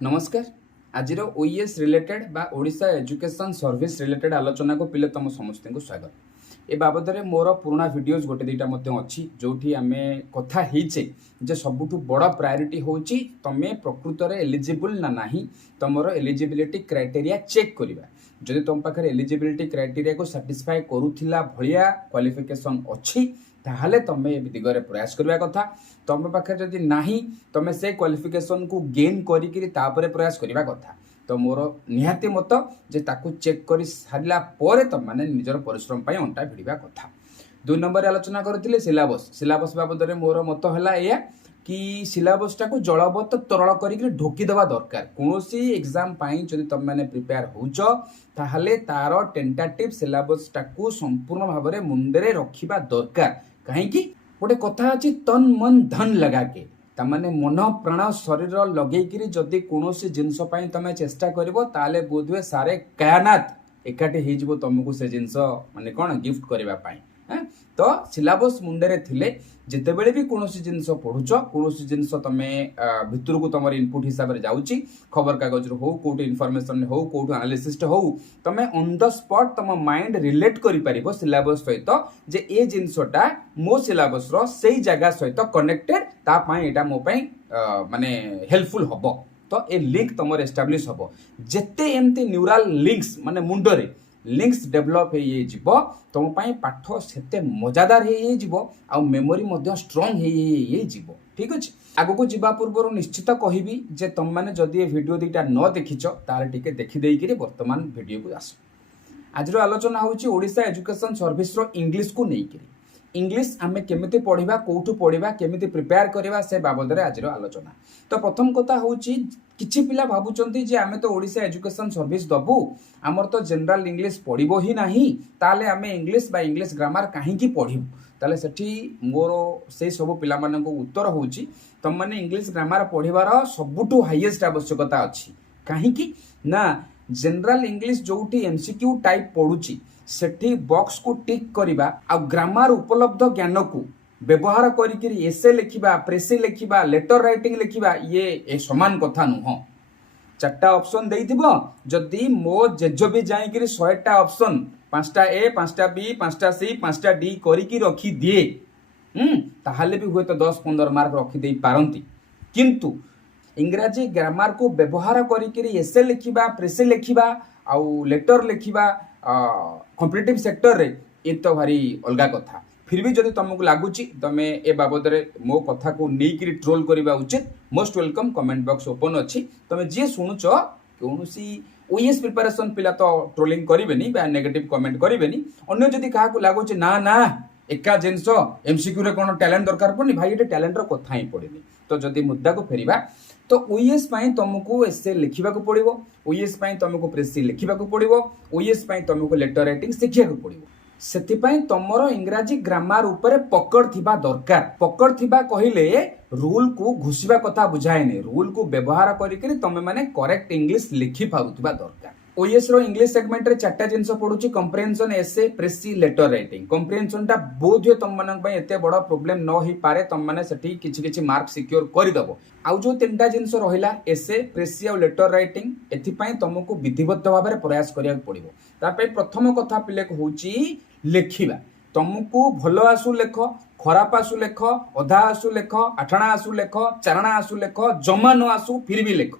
नमस्कार। आज ओईएस रिलेटेड बा ओडिशा एजुकेशन सर्विस रिलेटेड आलोचना को पिले तुम समस्त को स्वागत। ए बाबद में मोर पुराना वीडियोस गोटे दुईटा अच्छी जो आम कथा जे सबुठु बड़ प्रायोरीटी होची तमे प्रकृत में एलिजिबल ना नहीं तुम एलिजिबिलिटी क्राइटेरिया चेक करवा। जदि तुम पाखे एलिजिबिलिटी क्राइटेरिया को साटिस्फाई करूथिला भलिया क्वालिफिकेशन अच्छी ताहले तमे दिगरे प्रयास करवा कथा। तुम पाखे जदि नहीं तमे से क्वालिफिकेशन को गेन करी तापरे प्रयास करवा कथा। तो मोर निहाती मत जे ताकू चेक कर सारा पर तुम मैंने निजर परिश्रम पर अंटा भिड़ा कथा। 2 नंबर आलोचना करथिले सिलेबस बाबद में मोर मत है या कि सिलेबसटा को जलबत तरल करी ढोकीदेवा दरकार। कौन एग्जाम जदि तुम मैंने प्रिपेयर होच ताहले तार टेंटाटिव सिलेबसटा को संपूर्ण भाव में मुंडे रखा दरकार। कहीं गोटे कथा अच्छी तन मन धन लगा के तमाने मन प्राण शरीर लगे जदि कौन जिनस तुम चेष्टा कर बोधवे सारे कायनात एकाठी हो तुमको से जिनस माने कौन गिफ्ट करने। तो सिलेबस मुंडे थिले जिते बड़े भी कौन जिनस पढ़ुच कौन जिनस तुम भितर को तुम इनपुट हिसाब से जाऊँगी खबर कागज हो कौट इनफॉरमेशन हो कौट एनालिसिस हो तुम ऑन द स्पॉट तुम माइंड रिलेट कर सिलेबस सहित जे ए जिनसटा मो सिलेबस रो सही जगह सहित कनेक्टेड तापाई मो माने हेल्पफुल हम। तो ए लिंक तुम एस्टाब्लिश हम जिते एमती न्यूराल लिंक्स माने मुंडरे लिंक्स डेभलप हो तुम पाठ से मजादार हो मेमोरी स्ट्रंग हो। ठीक अच्छे आग को जीवा पूर्व निश्चित कहबी जे तुम मैंने जदि वीडियो दुईटा न देखिच तार टिके देखिदेकि वर्तमान वीडियो को आस। आज आलोचना होची ओडिशा एजुकेशन सर्विस रो इंग्लिश को लेकर इंग्लिश आमे केमिति पढ़िबा कोठु पढ़िबा केमिति प्रिपेयर करबा से बाबद रे आज आलोचना। तो प्रथम कथा होची किछि पिला भाबुचंती जे आमे तो ओडिशा एजुकेशन सर्विस दबु आमर तो जनरल इंग्लिश पढ़िबो ही नाही ताले आमे इंग्लिश बा इंग्लिश ग्रामर काहे की पढ़िबु। ताले सेठी मोर से सब पिला मानन को उत्तर होची तुम माने इंग्लिश ग्रामर पढ़िबार सबुठु हाईएस्ट आवश्यकता अछि। काहे की ना जनरल इंग्लिश जोठी एमसीक्यू टाइप पढुची सेठी बॉक्स को टिक करिबा आ ग्रामर उपलब्ध ज्ञान को व्यवहार करी एसे लिखिबा प्रेसी लिखिबा लेटर राइटिंग लिखिबा ये समान कथा नुह। 4टा ऑप्शन देइथिबो जदि मो जेजो भी जाई 100टा ऑप्शन 5टा ए 5टा बी 5टा सी 5टा डी करी रखी दिए ताहले भी हुए तो 10-15 मार्क रखी दे पारंती। किंतु इंग्राजी ग्रामर को व्यवहार करी एसे लिखिबा प्रेसी लिखिबा आउ लेटर लिखिबा कॉम्पिटिटिव सेक्टर रे ये तो भारी अलगा कथा। फिर भी जदि तुमको लगुच तुम ए बाबद मो कथा को लेकिन ट्रोल करवा उचित most welcome comment box open अच्छी। तुम जी शुणुच कौन ओएस प्रिपरेशन पिला तो ट्रोलिंग करेनि नेगेटिव कमेंट करेनि अन्य जदि क्या लगुच ना ना एका जिनस एमसीक्यू रे कौन टैलेंट दरकार पड़नी भाई ये टैलेंट कथा ही पड़ेनि। तो जदि मुद्दा को फेरिबा तो ओएस तुमको एसे लिखा पड़ो ओएस तुमको प्रेसी लिखा पड़ो ओएस तुमको लेटर राइटिंग शिखा पड़ो से तुमर इंग्राजी ग्रामर उपरे पकड़ थिबा दरकार। पकड़ थिबा कहिले रूल को घुषिबा कथा बुझाएने रूल को व्यवहार करिके तुम माने करेक्ट इंग्लिश लिखि पारुथिबा दरकार। ओएस रो इंग्लिश सेगमेंट रे 4टा जिंस पडुची कंप्रिहेंशन एसे प्रेसी लेटर राइटिंग। कंप्रिहेंशन टा बोध हुए तुम मानन पय एते बड़ प्रॉब्लम न होई पारे तुम माने सेठी किछि किछि मार्क सिक्योर करि दबो। आउ जो 3टा जिंस रहिला एसे प्रेसी और लेटर राइटिंग एथि पय तुमको विधिबद्ध भाव में प्रयास करिया पड़िबो। तापय प्रथम कथा पिले को होची लेखिबा तुमको भल आसु लेख खराब आसु लेख अधा आसु लेख आठणा आसु लेख चारणा आसु लेख जमा न आसु फिर भी लेख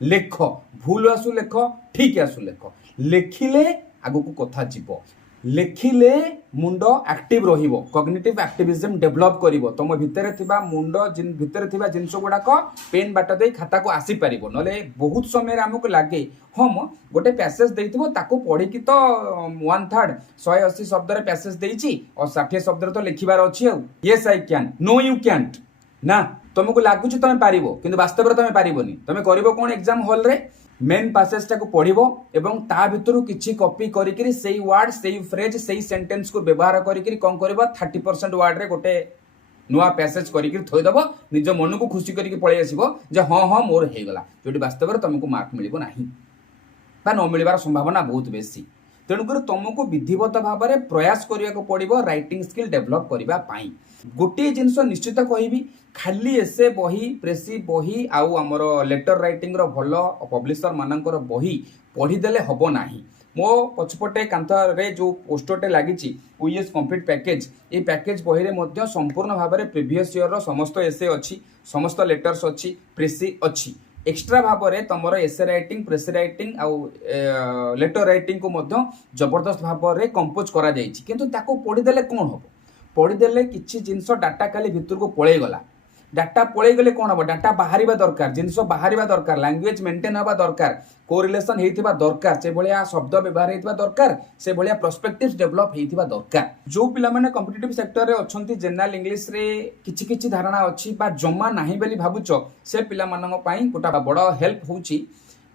लेख भूल आसु लेख ठीक आसु लेख लेखिले आगु को कथा जीवो लेखिले मुंड एक्टिव रहिबो कॉग्निटिव एक्टिविज्म डेवलप करिवो तुम भितरे थिबा मुंड जिन भितरे थिबा जिंस गुडाक पेन बाट दे खाता को आसी पारिबो। नले बहुत समय हमको लागे हम गोटे पैसेज देइथिबो ताको पढ़ी की तो 1/3 180 शब्द रे पैसेज देइची और 60 शब्द रे तो लिखिबार अछि। Yes I can no you can't ना तुमको लागुच तुम पारिबो किंतु वास्तव रे तुम पारिबोनी। तुम करिवो कोन एग्जाम हॉल रे मेन पैसेज टाको पढ़िबो एवं ता भितरु किछि कॉपी करिकरी सेही वर्ड सेही फ्रेज सेही सेंटेंस को व्यवहार करिकरी कोन करबो 30% वर्ड रे गोटे नुआ पैसेज करिकरी थोइ दबो निज मन को खुशी करिकरी पळे आसीबो जे हां हां मोर हे गला जोटी वास्तव रे तुमको मार्क मिलिबो नाही बा न मिलबार संभावना बहुत बेसी। तेणुकर तुमको विधिवत भाव में प्रयास करने पड़ो राइटिंग स्किल डेभलप करने। गोटे जिनस निश्चित कहि खाली एसे बही प्रेसी बही आउ आमर लेटर राइटिंग रो भल पब्लिशर मानकर बही पढ़ीदेले हम ना। मो पछपटे कांथरे जो पोस्टरटे लगी ओएस कंप्लीट पैकेज ये पैकेज बही रे संपूर्ण भाव में प्रीवियस ईयर रो समस्त एसे अच्छी समस्त लेटर्स अच्छी प्रेसी अच्छी एक्स्ट्रा भाव में तुम एसे राइटिंग प्रेसी राइटिंग आउ लेटर राइटिंग को मध्य जबरदस्त भाव में कंपोज करा जायछि। किंतु ताको पढ़ीदेले कौन हम पढ़ीदेले किछि जिनस डाटा खाली भितर को पळै गला डाटा पळै गले कौन हम डाटा बाहर दरकार जिनस बाहर दरकार लैंग्वेज मेंटेन हवा दरकार कोरिलेशन होइथिबा दरकार से भलिया शब्द व्यवहार होइथिबा दरकार से भलिया पर्सपेक्टिव्स डेवलप होइथिबा दरकार। जो पिला माने कॉम्पिटिटिव सेक्टर रे अछंती जनरल इंग्लिश रे किछि किछि धारणा अछि बा जम्मा नाही बेली भाबुचो से पिला मानन पई गोटा बड़ हेल्प होउची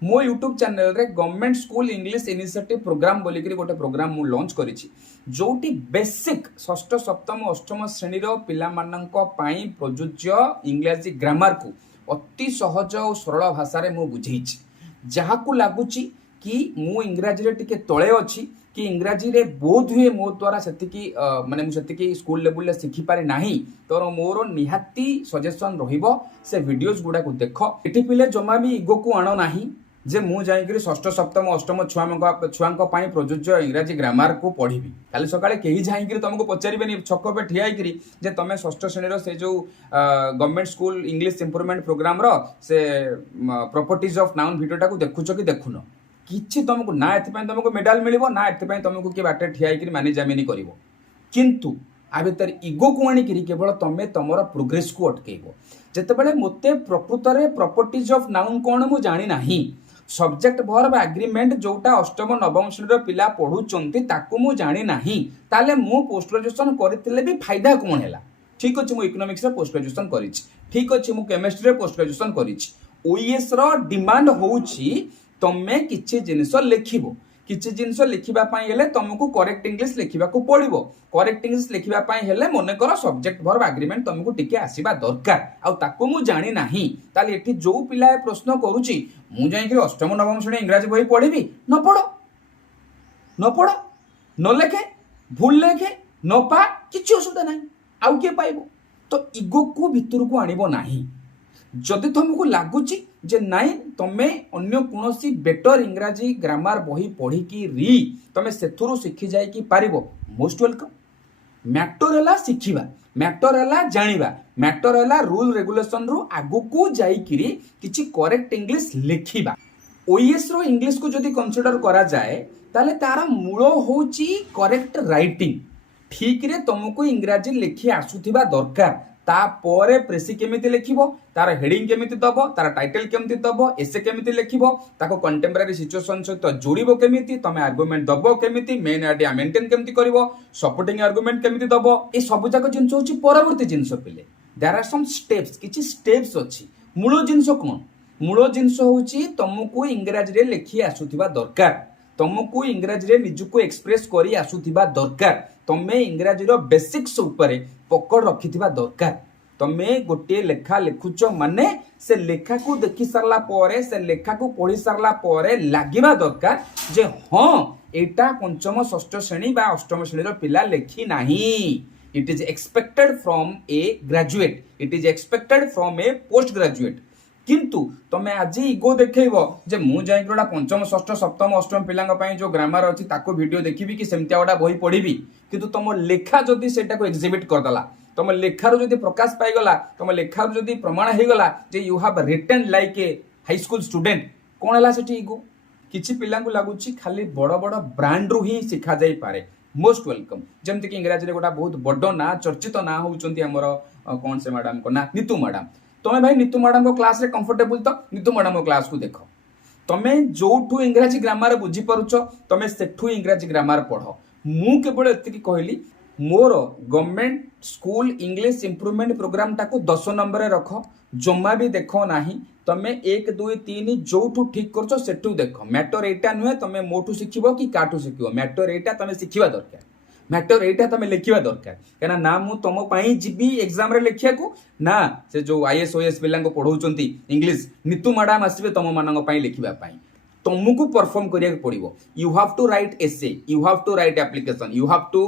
मो यूट्यूब चैनल रे government school English initiative programme बोलिकरी गोटे प्रोग्राम मु लॉन्च करिछि जोटी बेसिक षष्ठ सप्तम अष्टम श्रेणी रो पिला माननक पई प्रयोज्य इंग्लिश ग्रामर को अति सहज और सरल भाषा रे मु बुझेछि जहा को लागुची कि मु इंग्राजी रे टिके तळे अछि कि इंग्राजी रे बोध हुए मो द्वारा सेतिकी माने मु सेतिकी स्कूल लेवल ले सिखि पारि नाही तो मोर निहाती सजेशन रहिबो से वीडियोस गुडा को देखो एठी पिले जमा भी इगो को आनो नाही जे मु जाइकरी षष्ठ सप्तम अष्टम छुआंक पाई प्रयोज्य इंग्राजी ग्रामर को पढ़ी काली सकाळे केही जाइकरी तुमको पचारिबेनी छक पे ठिया आइकरी जे तमे षष्ठ श्रेणी रो से जो government school English improvement programme रो से प्रॉपर्टीज ऑफ नाउन वीडियोटा को देखुचो कि देखुनो किछि तुमको ना एथि पई तुमको मेडल मिलिबो ना एथि पई तुमको कि बाटे ठिया आइकरी माने जामिनी करिवो किंतु आ भीतर इगो को आनी करी केवल तमे तमरा प्रोग्रेस को अटकेइबो जेतेबेले मते प्रकृत रे प्रॉपर्टीज ऑफ नाउन कोन मु जानि नाही सब्जेक्ट वर्ब एग्रीमेंट जोटा अष्टम नवम श्रेणी पिला पढ़ुचंती ताकू मु जानि नाही ताले मु पोस्ट ग्रेजुएशन करथिले भी फायदा कोन हैला। ठीक अछि मु इकोनॉमिक्स रे पोस्ट ग्रेजुएशन करिछि ठीक अछि मु केमिस्ट्री रे पोस्ट ग्रेजुएशन करिछि ओएस रो डिमांड होउछि तमे किछि जिंस लिखिबो किछि जिंस लिखिबा पई हेले तुमको करेक्ट इंग्लिश लिखिबा को पड़िबो करेक्ट इंग्लिश लिखिबा पई हेले मने कर सब्जेक्ट वर्ब एग्रीमेंट तुमको टिके आसीबा दरकार आ ताको मु जानि नाही ताले एठी जो पिला प्रश्न करूची मु जाई कि अष्टम नवम श्रेणी इंग्रजी बही पढ़िबी न पढ़ो न लेखे भूल लेखे न पा किछि असुविधा नाही आउ के पाइबो तो इगो को भितर को आनिबो नाही जदि तुमको लगुच जे नाई तमे अन्य कोनोसी बेटर इंग्राजी ग्रामर बही पढ़ी की री तमे सेथुरु सिखि जाई कि पारिबो मोस्ट वेलकम। मैटर हला सिखिबा मैटर हला जानिबा मैटर हला रूल रेगुलेशन रु आगु को जाई किरी किछि करेक्ट इंग्लिश लिखिबा ओएस रो इंग्लिश को जदि कंसीडर करा जाए ताले तारा मूल होची करेक्ट राइटिंग ठीक रे तुमको इंग्राजी लिखि आसुथिबा दरकार तापर प्रेसी केमिति लिखिबो तार हेडिंग केमिति दबो तार टाइटल केमिति दबो एसे केमिति लिखिबो ताको कंटेम्पररी सिचुएशन सहित जोड़िबो केमिति तमे आर्गुमेंट दबो केमिति मेन आइडिया मेंटेन केमिति करिवो सपोर्टिंग आर्गुमेंट केमिति दबो ए सब जाक जिंस होची परवर्ती जिंस पिले देयर आर सम स्टेप्स किछि स्टेप्स अछि मूल जिंस कोन मूल जिंस होची तुमको इंग्रजी रे लिखि आसुथिबा दरकार तुमको इंग्रजी रे निजुको एक्सप्रेस करी आसुथिबा दरकार तमे इंग्रजी रो बेसिक्स ऊपर पकड़ रखिथिबा दरकार तमे गोटे लेखा लिखुच माने से लेखा को देखि सरला परे से लेखा को पढ़ी सरला परे लागिबा दरकार जे हां एटा पंचम षष्ठ श्रेणी बा अष्टम श्रेणी रो पिला लेखि नाही it is expected from A graduate it is expected from A post graduate किंतु तमे आज इगो देखैबो जे मु जाई गोटा पंचम षष्ठ सप्तम अष्टम पिलांग पई जो ग्रामर अछि ताको वीडियो देखिबी कि सेमतिया गोटा बही पढिबी किंतु तुम लेखा जदि सेटा को एग्जिबिट कर दला तुम लेखार जदि प्रकाश पाई गला तुम लेखार जदि प्रमाण हे गला जे you have written like a high school student कोन हला सेठी इगो किछि पिलांगु लागुछि खाली बड़ बड़ ब्रांड रु ही सिखा जाई पारे मोस्ट वेलकम जेमति कि इंग्रजी रे गोटा बहुत बड्डो ना चर्चित ना होउचंती हमर कोन से मैडम को ना नीतू मैडम तमे भाई नीतू मैडम को क्लास रे कंफर्टेबल तो नीतू मैडम को क्लास को देखो तमे जोठू इंग्रजी ग्रामर बुझी पारुछ तमे सेठू इंग्रजी ग्रामर पढ़ो मु केवल एतिकी कहली मोर government school English improvement programme टाको 10 नंबर रे रखो जम्मा भी देखो नाही तमे 1 2 3 जोठू ठीक करछो सेठू देखो मैटर एटा नुहे तमे मोठू सिखिबो कि काठू सिखिबो मैटर एटा तमे सिखिबा दरकार मैटर एटा तमे लिखिबा दरकार केना ना मु तम पई जिबी एग्जाम रे लिखिया को ना से जो आईएएस ओएस पिलांको पढौचंती इंग्लिश नीतू मैडम आसीबे तम मानंग पई लिखिबा पई तुमको परफॉर्म करिया पड़िबो you have to write essay you have to write application you have to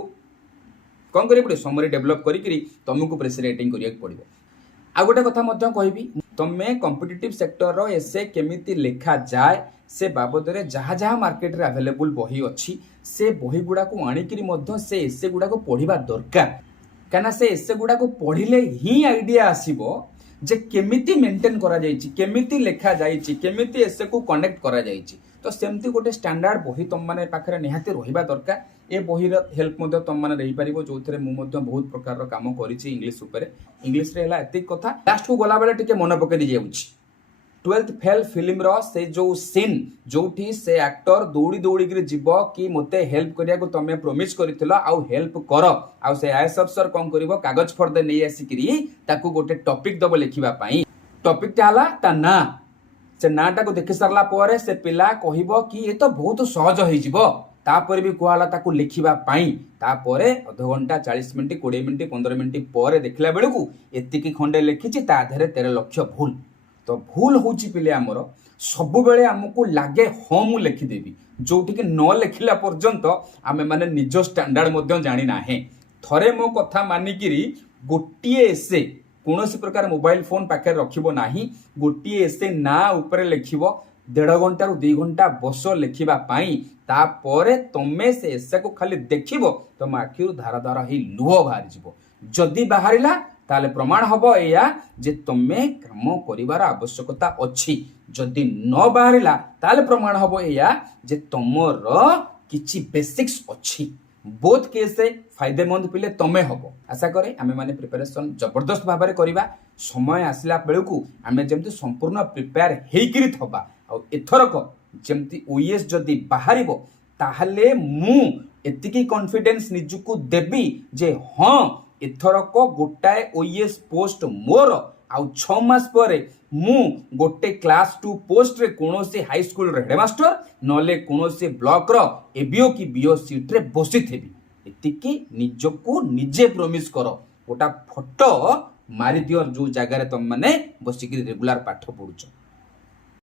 कौन करिया पड़िबो समरी डेवलप करी तुमको प्रेस राइटिंग करिया पड़िबो आ गोटे कथा मध्य कहबी तमे कॉम्पिटिटिव सेक्टर रो एसे केमिति लिखा जाए से बाबद रे जहाँ जहाँ मार्केट रे अवेलेबल बही अच्छी से बही गुड़ा को आनिकरी मध्य से एसे गुड़ा को पढ़िबा दरकार कहना से एसे गुड़ा को पढ़िले ही आइडिया आसीबो जे केमिति मेंटेन करा जायछि केमिति लिखा जायछि केमिति एसे को कनेक्ट करा जायछि तो सेमती गोटे स्टैंडर्ड बही तुम माने पाखरे निहाती रहिबा दरकार ए बही हेल्प मध्य तुम माने रही पारिबो जोथरे मु मध्य बहुत प्रकार रो काम करिछि इंग्लिश ऊपर इंग्लिश रे हला एतिक कथा लास्ट को गला बेले टिके मन पके दी जाउछि 12th फेल फिल्म रो से जो सीन जोठी से एक्टर दौड़ी दौड़ी के जीव कि मते हेल्प करिया को तमे प्रॉमिस करिथिलो आउ हेल्प कर आउ से आईएएस अफसर कोन करिवो कागज फर्दे नै आसिकरी ताकू गोटे टॉपिक दबो लिखिबा पई टॉपिक ता हला ता ना से नाटा को देखि सरला परे से पिला कहिबो कि ए तो बहुत सहज होई जीवो तापर भी कहला ताकू लिखिबा पई तापरे आधा घंटा 40 मिनिट 20 मिनिट 15 मिनिट परे देखला बेलू एतिकी खंडे लिखिछि ता धरे 13 लाख भूल तो भूल होची पिले आमर सबु बेले हमको लागे हाँ मु लिखिदेवी जोटी कि न लिखिला पर्यंत आमे माने निज स्टैंडर्ड मध्य जानी ना है थरे मो कथा मानिकिरी गोटिए एसे कोनोसी प्रकार मोबाइल फोन पाखे रखिबो नाही गोटिए एसे ना ऊपर लिखिबो 1.5 घंटा रु 2 घंटा बस लिखिबा पाई तापरे तमे से एसे को खाली देखिबो तो आखिरु धारा धारा ही लुह बाहर जिवो जदी बाहरिला ताले प्रमाण हबो एया जे तमे काम करिवार आवश्यकता अछि जदी न बाहरिला ताले प्रमाण हबो एया जे तमर किछि बेसिक्स अछि बोथ केस रे फायदेमंद पिले तमे हबो आशा करे आमे माने प्रिपरेशन जबरदस्त भाबरे करिवा समय आसला बेलकू आमे जेमति संपूर्ण प्रिपेयर हेइकिरि थबा आ एथरक जेमति ओएस जदी बाहरिबो ताहले मु एतिकी कॉन्फिडेंस निजुकु देबी जे हां एथरक गोटाए ओएस पोस्ट मोर आउ 6 मास परे मु गोटे क्लास 2 पोस्ट रे कोनोसी हाई स्कूल रे हेडमास्टर नले कोनोसी ब्लॉक रो एबीओ की बीओ सीट रे बसी थेबी एतिकी निजको निजे प्रॉमिस करो गोटा फोटो मारी दियो जो जगह रे तुम माने बसिकी रेगुलर पाठ पढुछ